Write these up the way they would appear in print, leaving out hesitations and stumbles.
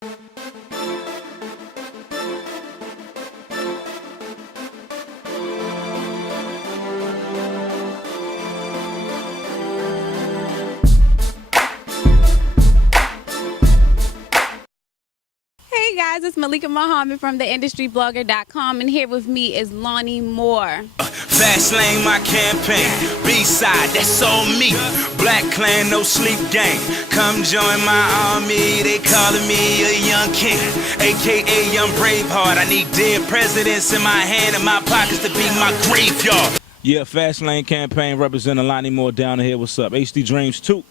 Hey guys, it's Malika Muhammad from theindustryblogger.com, and here with me is Lonnie Moore. Fast lane, my campaign. B-side, that's all me. Black clan, no sleep gang. Come join my army. They calling me a young king, aka young Braveheart. I need dead presidents in my hand and my pockets to be my graveyard. Yeah, Fast Lane campaign representing Lonnie Moore down here. What's up? HD Dreams 2.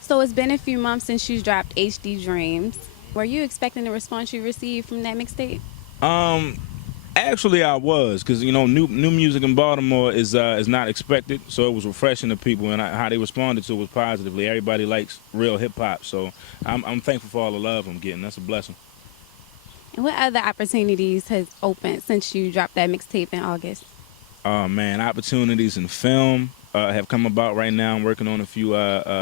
So it's been a few months since you dropped HD Dreams. Were you expecting the response you received from that mixtape? Actually, I was, because new music in Baltimore is not expected, so it was refreshing to people, and how they responded to it was positively. Everybody likes real hip hop, so I'm thankful for all the love I'm getting. That's a blessing. And what other opportunities has opened since you dropped that mixtape in August? Oh man, opportunities in film have come about right now. I'm working on a few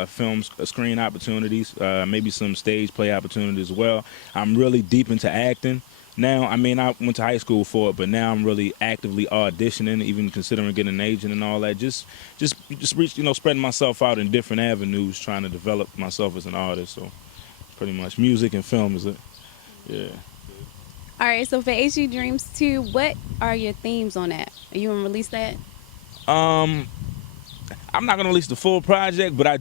film screen opportunities, maybe some stage play opportunities as well. I'm really deep into acting now. I mean, I went to high school for it, but now I'm really actively auditioning, even considering getting an agent and all that. Just spreading myself out in different avenues, trying to develop myself as an artist. So pretty much music and film is it. Yeah. All right, so for HD Dreams 2, what are your themes on that? Are you going to release that? I'm not gonna release the full project, but I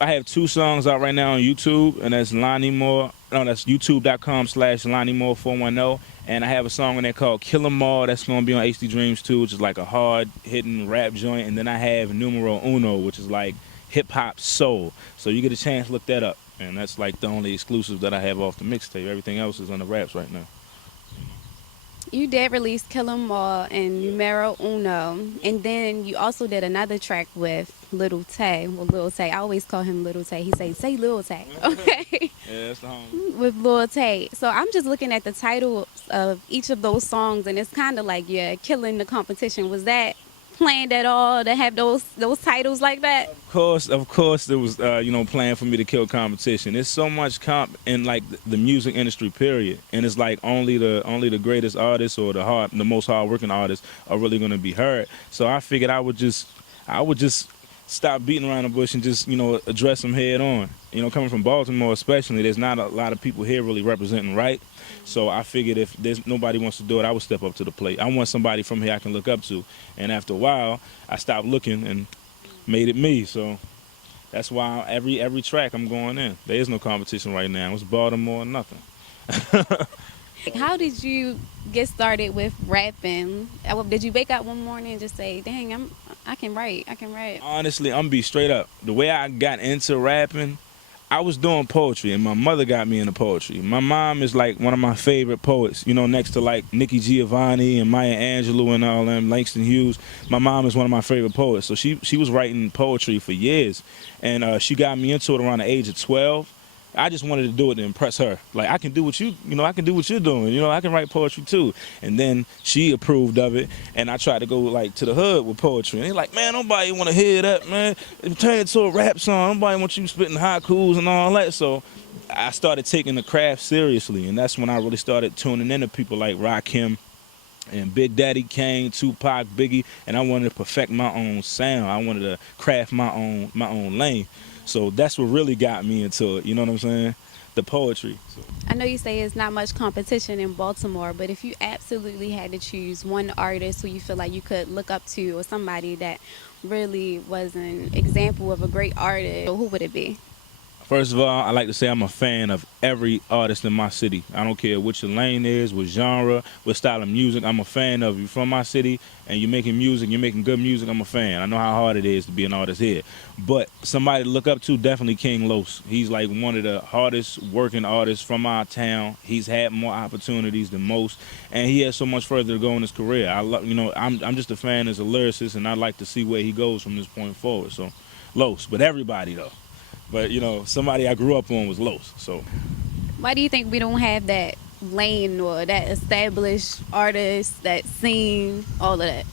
have 2 songs out right now on YouTube, and that's Lonnie Moore. No, that's youtube.com/Lonnie Moore 410, and I have a song on there called Kill 'Em All. That's gonna be on HD Dreams 2, which is like a hard hitting rap joint, and then I have Numero Uno, which is like hip hop soul. So you get a chance, look that up, and that's like the only exclusive that I have off the mixtape. Everything else is on the raps right now. You did release Kill 'Em All and Numero Uno, and then you also did another track with Little Tay. Well, Lil Tay, I always call him Little Tay. He say Lil Tay, okay? Yeah, that's the homie. With Lil Tay. So I'm just looking at the title of each of those songs, and it's kind of like you're killing the competition. Was that planned at all to have those titles like that? Of course, there was planned for me to kill competition. There's so much comp in like the music industry, period, and it's like only the greatest artists or the most hardworking artists are really gonna be heard. So I figured I would just stop beating around the bush and just address them head on. Coming from Baltimore especially, there's not a lot of people here really representing right. So I figured if there's nobody wants to do it, I would step up to the plate. I want somebody from here I can look up to. And after a while, I stopped looking and made it me. So that's why every track I'm going in. There is no competition right now. It's Baltimore or nothing. How did you get started with rapping? Did you wake up one morning and just say, dang, I can write. Honestly, I'm gonna be straight up. The way I got into rapping, I was doing poetry, and my mother got me into poetry. My mom is like one of my favorite poets, next to like Nikki Giovanni and Maya Angelou and all them, Langston Hughes. My mom is one of my favorite poets, so she was writing poetry for years, and she got me into it around the age of 12. I just wanted to do it to impress her. Like, I can do what I can do what you're doing. I can write poetry too. And then she approved of it, and I tried to go like to the hood with poetry. And they're like, man, nobody want to hear that, man. Turn it to a rap song. Nobody wants you spitting haikus and all that. So I started taking the craft seriously, and that's when I really started tuning into people like Rakim and Big Daddy Kane, Tupac, Biggie, and I wanted to perfect my own sound. I wanted to craft my own lane. So that's what really got me into it, you know what I'm saying? The poetry. So. I know you say it's not much competition in Baltimore, but if you absolutely had to choose one artist who you feel like you could look up to, or somebody that really was an example of a great artist, who would it be? First of all, I like to say I'm a fan of every artist in my city. I don't care what your lane is, what genre, what style of music. I'm a fan of you. From my city, and you're making music, you're making good music, I'm a fan. I know how hard it is to be an artist here. But somebody to look up to, definitely King Los. He's like one of the hardest working artists from our town. He's had more opportunities than most, and he has so much further to go in his career. I'm just a fan as a lyricist, and I like to see where he goes from this point forward. So, Los, but everybody though. But, somebody I grew up on was Los, so. Why do you think we don't have that lane or that established artist, that scene, all of that?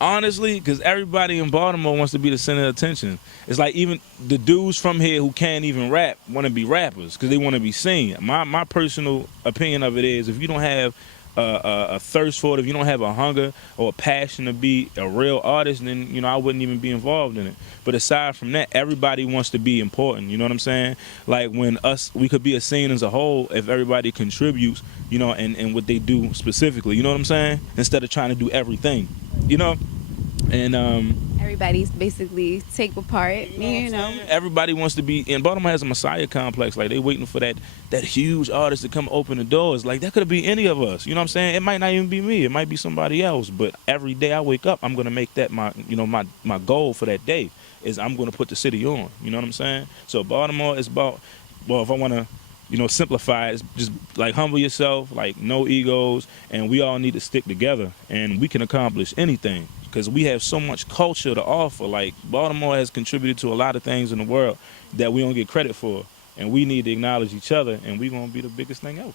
Honestly, because everybody in Baltimore wants to be the center of attention. It's like even the dudes from here who can't even rap want to be rappers because they want to be seen. My personal opinion of it is, if you don't have a thirst for it, if you don't have a hunger or a passion to be a real artist, then I wouldn't even be involved in it. But aside from that, everybody wants to be important. You know what I'm saying? Like we could be a scene as a whole if everybody contributes, and what they do specifically. You know what I'm saying? Instead of trying to do everything. And Everybody's basically take a part, everybody wants to be. And Baltimore has a messiah complex. Like they waiting for that huge artist to come open the doors. Like that could be any of us. You know what I'm saying? It might not even be me. It might be somebody else. But every day I wake up, I'm gonna make that my goal for that day is I'm gonna put the city on. You know what I'm saying? So Baltimore is about, well, if I wanna simplify it, it's just like humble yourself, like no egos, and we all need to stick together, and we can accomplish anything because we have so much culture to offer. Like Baltimore has contributed to a lot of things in the world that we don't get credit for, and we need to acknowledge each other, and we're gonna be the biggest thing ever.